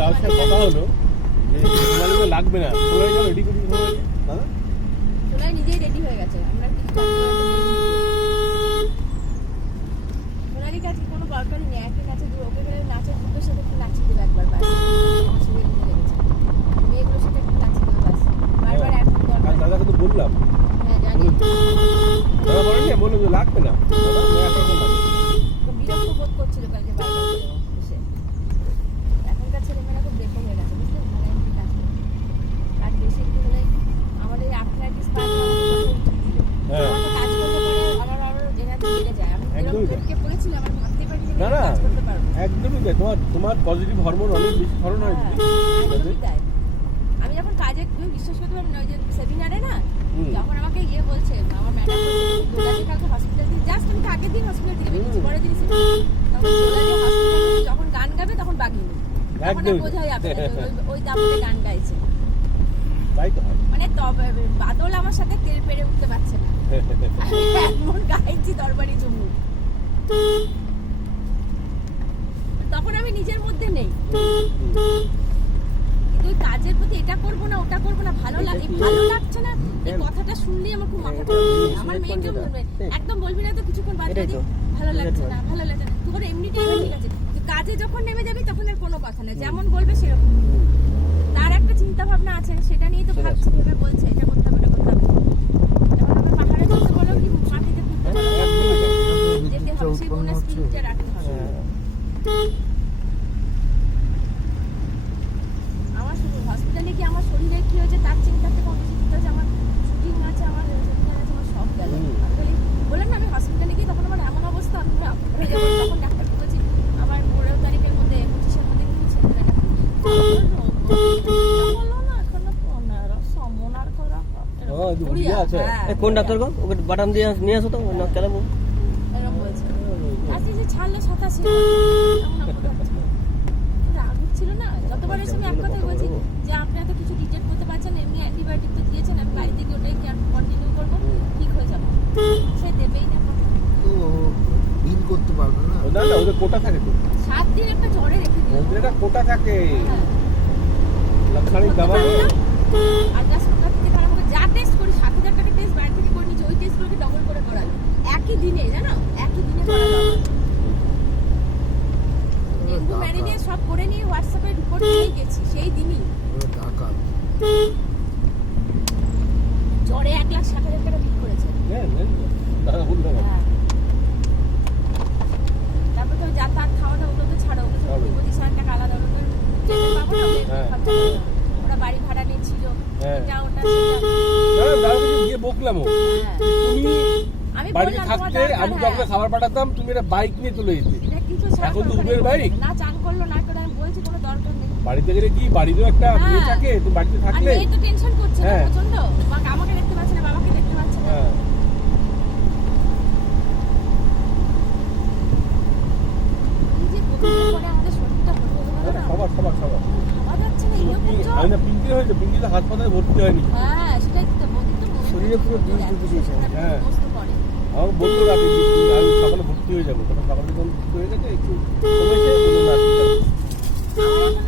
দাদার সাথে কথা হলো যে সোনালিকে লাগবে না, সোনালি রেডি করি দাদা। সোনালি নিজেই রেডি হয়ে গেছে, আমরা কিছু সোনালির কাছে কোনো দরকারই নেই, একটা নাচে ওকে গেলে নাচের গ্রুপের সাথে একটু নাচিয়ে দেবে একবার ব্যাস, আমার শরীরে দিতে লেগেছে, মেয়েগুলোর সাথে একটু নাচিয়ে দেবে ব্যাস, বারবার এখন দরকার। দাদাকে তো বললাম, হ্যাঁ জানি, দাদা বলেন না, বললো যে লাগবে না, খুব বিরক্ত বোধ করছিল কালকে বাইরে এসে। এখনকার ছেলেমেয়েরা খুব বেকার হয়ে গেছে, বুঝলেন, মানে এমনি কাজ করে, কাজ বেশি একটু হলেই আমাদের আর্থ্রাইটিস কাজ কাজ করলে পরে আমার আরো এনার্জি বেড়ে যায়। আমি এরকমকে বলেছিলাম, আমার ভাবতে পারিনি আমি কাজ করতে পারবো। একদমই তাই, তোমার পজিটিভ হরমোন অনেক বেশি ক্ষরণ হয়। একদমই তাই। আমি যখন কাজে, তুমি বিশ্বাস করতে পারবে না, ওই যে সেমিনারে না, যখন আমাকে ইয়ে বলছে আমার ম্যাডাম বলছে কালকে হসপিটাল দিয়ে জাস্ট, আমি আগের দিন হসপিটাল থেকে বেরিয়েছি, পরের দিন তখন হসপিটাল যখন গান গাবে তখন বাগিনি, তখন আর বোঝা যাবে না ওই দামে গান গাইছে। তাই তো মানে তবে বাদল আমার সাথে তেল পেরে উঠতে পারছে না, আমি এমন গাইছি দরবারি জমু, তখন আমি নিজের মধ্যে নেই। কিন্তু কাজের প্রতি এটা করবো না ওটা করবো না, ভালো লাগছে না, এই কথাটা শুনলেই আমার খুব মাথা খারাপ হয়ে যায়। আমার মেয়েকে বলবে একদম বলবি না তো, কিছুক্ষণ বাদ দিয়ে ভালো লাগছে না, ভালো লাগছে না, তুই এমনি টাইমে ঠিক আছে, কাজে যখন নেমে যাবি তখন আর কোনো কথা না, যেমন বলবে সেরকম। তার একটা চিন্তা ভাবনা আছে, সেটা নিয়েই তো ভাবছি, ভেবে বলছে এটা করতে হবে, এটা করতে হবে। এবার আমি পাহাড়ে যেতে বলো কি মাটিতে ঘুরতে বলো, যেতে হবে, সেই বোনাস স্কিলটা রাখতে হবে। আমার শুধু হসপিটালে কি আমার শরীরে কি হয়েছে তার চিন্তাতে কোনো কিছু হচ্ছে, আমার শুটিং আছে, আমার শুটিং আছে, আমার সব গেল। বললাম না আমি হসপিটালে গিয়ে তখন আমার এমন অবস্থা, আমি তখন ডাক্তারকে বলছি আমার 15 তারিখের মধ্যে 25-এর মধ্যে কিন্তু ছেড়ে দেয়, কোন ডাক্তার গো, ওকে বাটাম দিয়ে নিয়ে আসো তো না কেন এরকম বলছে। আজকে যে ছাড়লো 87 রাগ ছিল না, যতবার এসে আমি এক কথাই বলছি যে আপনি এত কিছু ট্রিটমেন্ট করতে পারছেন, এমনি অ্যান্টিবায়োটিক তো দিয়েছেন, আমি বাড়িতে গিয়ে ওটাই কন্টিনিউ করবো, ঠিক হয়ে যাবে। সে দেবেই না, তো বিল করতে পারবে না, না না, ওদের কোটা থাকে তো, 7 দিন একটা জ্বরে রেখে দিই, ওদের একটা কোটা থাকে, লাক্ষানিক দাবার আর যা সরকার থেকে তারা আমাকে যা টেস্ট করি 7,000 টাকা টেস্ট বাইরে থেকে করে নিচ্ছে, ওই টেস্টগুলোকে ডবল করে করালো একই দিনে, জানো, একই দিনে করালো। ডেঙ্গু ম্যালেরিয়া সব করে নিয়ে হোয়াটসঅ্যাপে রিপোর্ট দিয়ে গেছি সেই দিনই। জ্বরে 1,60,000 টাকা বিল করেছে। দাদা বললো তারপর তো যাতায়াত খাওয়া দাওয়া ওগুলো তো ছাড়ো, ওগুলো পজিশন টাকা আলাদা, ওগুলো পাবো না, ওরা বাড়ি ভাড়া নিচ্ছিল, এটা ওটা গিয়ে বকলাম, তুমি আমি বাড়িতে থাকতে আমি তখন খাবার পাঠাতাম, তুমি একটা বাইক নিয়ে চলে যেতে, এখন তো উবের বাইক না, চান করলো না করে, আমি বলছি কোনো দরকার নেই। বাড়িতে গেলে কি, বাড়িতেও একটা মেয়ে থাকে, তুমি বাড়িতে থাকলে এই তো টেনশন করছে না প্রচন্ড, আমাকে দেখতে পাচ্ছে না, বাবাকে দেখতে পাচ্ছে না। এই যে কোভিডের পরে আমাদের শরীরটা হলো না, সবার খাওয়া যাচ্ছে না, আমি না পিঙ্কি হয়েছে, পিঙ্কিতে হাসপাতালে ভর্তি হয়নি, হ্যাঁ সেটাই তো বলি তো, শরীরে পুরো বিষ ঢুকে দিয়েছে। হ্যাঁ আমাকে বললো রাতে আমি সকালে ভর্তি হয়ে যাবো, তখন সকালে যখন ভর্তি হয়ে গেছে একটু কমেছে, বললো না ঠিক আছে। আমার এখন